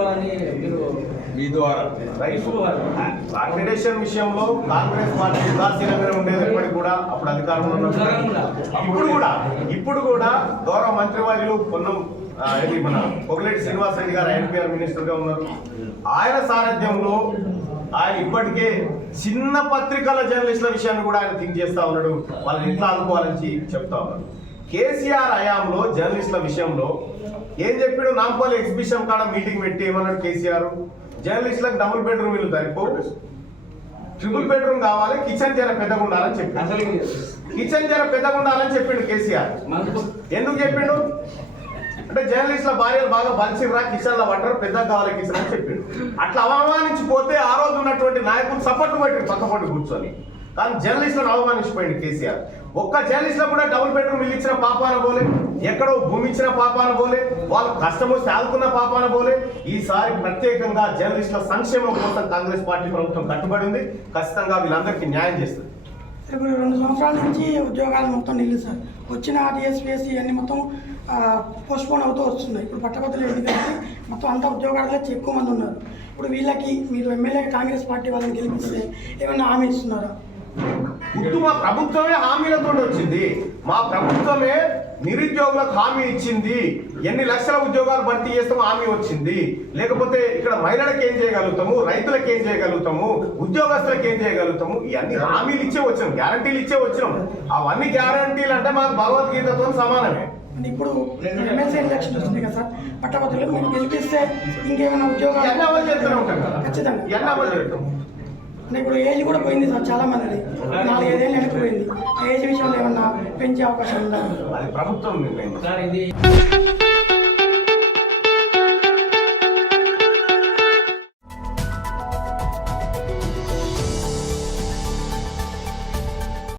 ఇవ్వాలని మీరు మీ ద్వారా అక్రిడేషన్ విషయంలో కాంగ్రెస్ పార్టీ ఉదాసీనంగానే ఉండేది ఎప్పటికి కూడా. అప్పుడు అధికారంలో ఇప్పుడు కూడా గౌరవ మంత్రివర్యులు పొన్నం మన పొగిలేటి శ్రీనివాస్ రెడ్డి గారు ఎన్టీఆర్ మినిస్టర్ గా ఉన్నారు. ఆయన సారథ్యంలో ఆయన ఇప్పటికే చిన్న పత్రికల జర్నలిస్టుల విషయాన్ని కూడా ఆయన థింక్ చేస్తా ఉన్నాడు, వాళ్ళని ఎట్లా ఆదుకోవాలని చెప్తా ఉన్నాడు. కేసీఆర్ హయాంలో జర్నలిస్టుల విషయంలో ఏం చెప్పాడు? నాంపల్లి ఎగ్జిబిషన్ కాడ మీటింగ్ పెట్టి ఏమన్నాడు కేసీఆర్? జర్నలిస్టులకు డబుల్ బెడ్రూమ్ ఇల్లు సరిపో, ట్రిపుల్ బెడ్రూమ్ కావాలి, కిచెన్ జర పెద్దగా ఉండాలని చెప్పాడు. కిచెన్ జర పెద్దగా ఉండాలని చెప్పిండు కేసీఆర్. ఎందుకు చెప్పిండు అంటే జర్నలిస్టుల భార్యలు బాగా బలిసిర్రా, కిచెన్ లో పడ్డారు, పెద్దగా కావాలి కిచెన్ అని చెప్పిండు. అట్లా అవమానించిపోతే ఆ రోజు ఉన్నటువంటి నాయకులు సపోర్ట్ పెట్టి పక్కపట్టు కూర్చొని, కానీ జర్నలిస్టులను అవమానించిపోయింది కేసీఆర్. ఒక్క జర్నలిస్టులో కూడా డబుల్ బెడ్రూమ్ ఇల్లు ఇచ్చిన పాపాన పోలే, ఎక్కడో భూమి ఇచ్చిన పాపాన పోలే, వాళ్ళు కష్టము సాగుకున్న పాపాన పోలే. ఈసారి ప్రత్యేకంగా జర్నలిస్టుల సంక్షేమం కోసం కాంగ్రెస్ పార్టీ ప్రభుత్వం కట్టుబడి ఉంది. ఖచ్చితంగా వీళ్ళందరికీ న్యాయం చేస్తుంది. ఇప్పుడు 2 సంవత్సరాల నుంచి ఉద్యోగాలు మొత్తం నిల్లు సార్. వచ్చిన టీఎస్పీఎస్సీ ఇవన్నీ మొత్తం పోస్ట్పోన్ అవుతూ వస్తున్నాయి. ఇప్పుడు పట్టభద్రులు ఎన్నికలకి మొత్తం అంతా ఉద్యోగాలు ఎక్కువ మంది ఉన్నారు. ఇప్పుడు వీళ్ళకి మీరు ఎమ్మెల్యే కాంగ్రెస్ పార్టీ వాళ్ళని గెలిపిస్తే ఏమైనా హామీ ఇస్తున్నారా? ఇప్పుడు మా ప్రభుత్వమే హామీలతో వచ్చింది. మా ప్రభుత్వమే నిరుద్యోగులకు హామీ ఇచ్చింది. ఎన్ని లక్షల ఉద్యోగాలు భర్తీ చేస్తామో హామీ వచ్చింది. లేకపోతే ఇక్కడ మహిళలకు ఏం చేయగలుగుతాము, రైతులకు ఏం చేయగలుగుతాము, ఉద్యోగస్తులకు ఏం చేయగలుగుతాము, ఇవన్నీ హామీలు ఇచ్చే వచ్చినాం, గ్యారంటీలు ఇచ్చే వచ్చినాం. అవన్నీ గ్యారంటీలు అంటే మాకు భగవద్గీతతో సమానమే. ఇప్పుడు ఎమ్మెల్సీ ఎలక్షన్ వస్తుంది కదా సార్, పట్టభద్రులు మీరు గెలిపిస్తే ఇంకేమైనా ఉద్యోగాలు అమలు చేస్తూనే ఉంటాం కదా, ఖచ్చితంగా అమలు చేస్తాం. ఇప్పుడు ఏజ్ కూడా పోయింది సార్, చాలా మంది 4-5 ఏళ్ళు వెనక్కిపోయింది. ఆ ఏజ్ విషయంలో ఏమన్నా పెంచే అవకాశం ఉందా? అది ప్రభుత్వం నిర్ణయం.